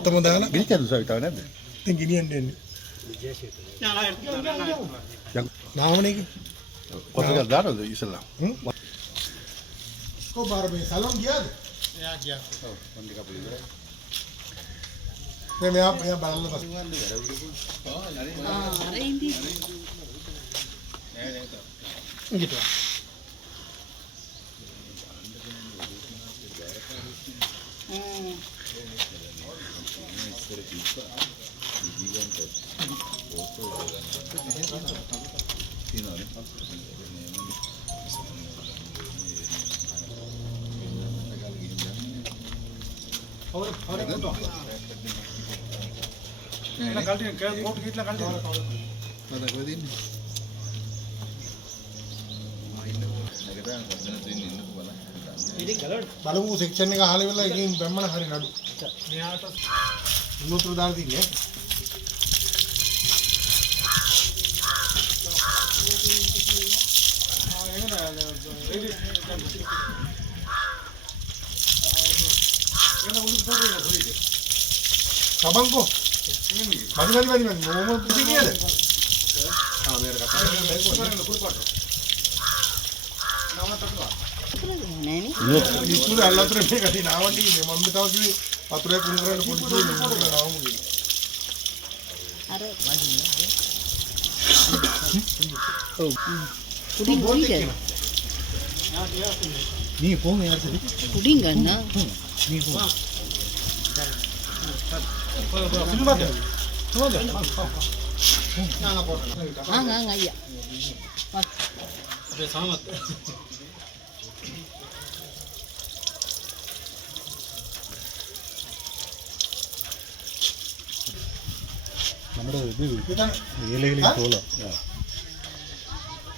Tama dah lah. Gini kan susah kita kan? Tinggi ni anda ni. Yang Nama ni ke? kota kan dah ada Islam. Kau baru ni salam dia ada. Ya dia. Oh, nanti kau beli. Ni apa yang baral lepas? Ada ini. Gitu. බලමු section එක අහල වෙලා එකකින් බැම්මන හරි නඩු. මෙයාට උන්නතර දාලා තින්නේ. Sabangko. Badi. Mau pergi ni ada. Ah, biar kata. Nama tak apa. Itu dah Allah terima kasih nama ni. Mami tahu juga. Paturai kumpulan polisi ni nama mungkin. Ada. Oh. Puding boleh. Ni phone yang ada. Puding kan na? Ni phone. Enggak iya. Ada selamat. Nama dia itu. Kita. Gile tola.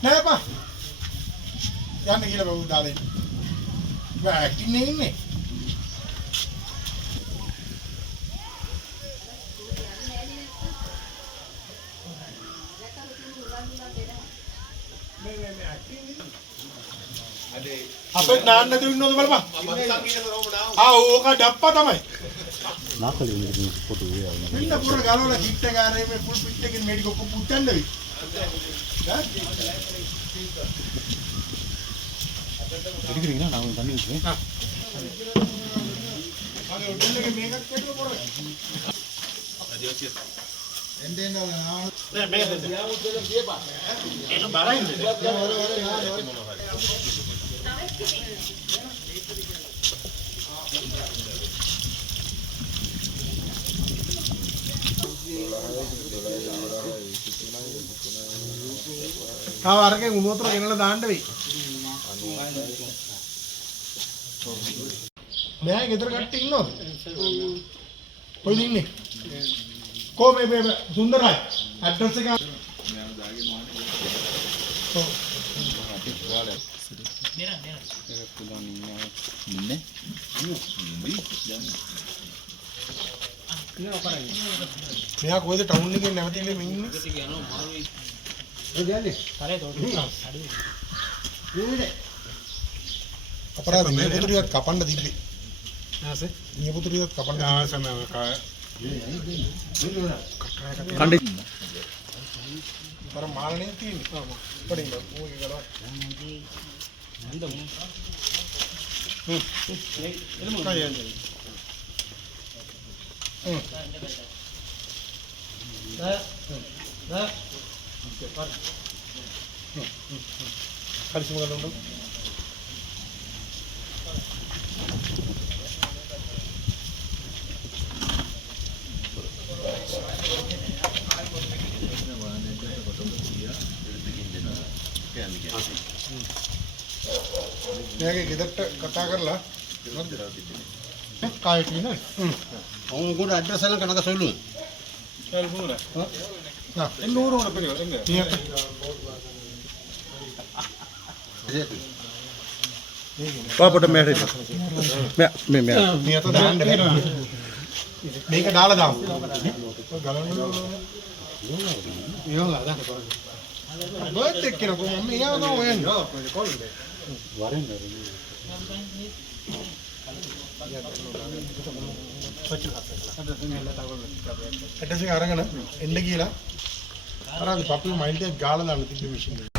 Nah apa? Yang ni kita baru dah ni. Acting ni. අපේ නාන්න නැතුව ඉන්නවද බලපන්. ආ ඕක ඩප්පා තමයි. Nakal ini foto dia. ඉන්න පුර ගලවලා හිට් එක ආරේ මේ ෆුල් පිට් එකකින් මේක කොප්පු පුච්චන්න වෙයි. Jadi kering na nama tani itu. හා. අනේ උඩින් එක මේකක් කැටුව පොර. එන්දෙන් නෑ මේක දෙන්න. ඒක බරයිද? ආව අරගෙන උණු වතුර ගෙනලා දාන්න වෙයි. මෙයා ගෙදර කට්ටිය ඉන්නවද? කොයිද ඉන්නේ? කොහේ මේ සුන්දරයි. ඇඩ්‍රස් එක මෙයා කොහෙද ටවුන් එකේ නැවතිලා මේ ඉන්නේ? ඒ කියන්නේ කරේ තෝරන්නේ. අපරාධ නියපොතුරියක් කපන්න තිබ්බේ. ආසේ නියපොතුරියක් කපන්න ආසම Kande. Para malne තියෙන්නේ. පඩින්න ඕක ගලව. හරි සුම ගලවන්න. මෙයාගේ ගෙදරට කතා කරලා කායි තියෙනවද? Orang address எல்லாம் கணக்க சொல்லு. எண்ணூறு உன பெரிய எங்க? පාපට මෙහෙට මේ මේ අත දාන්න බෑ. මේක දාලා දාමු. ගලන්න බර්ත් එක්කනකො මම එයාම හොයන්නේ. වරෙන් ඇටස් එක අරගෙන එන්න කියලා අර පපුවේ මයිල් එකක් ගාලා දාන්න තිබ්බ මැෂින් එක.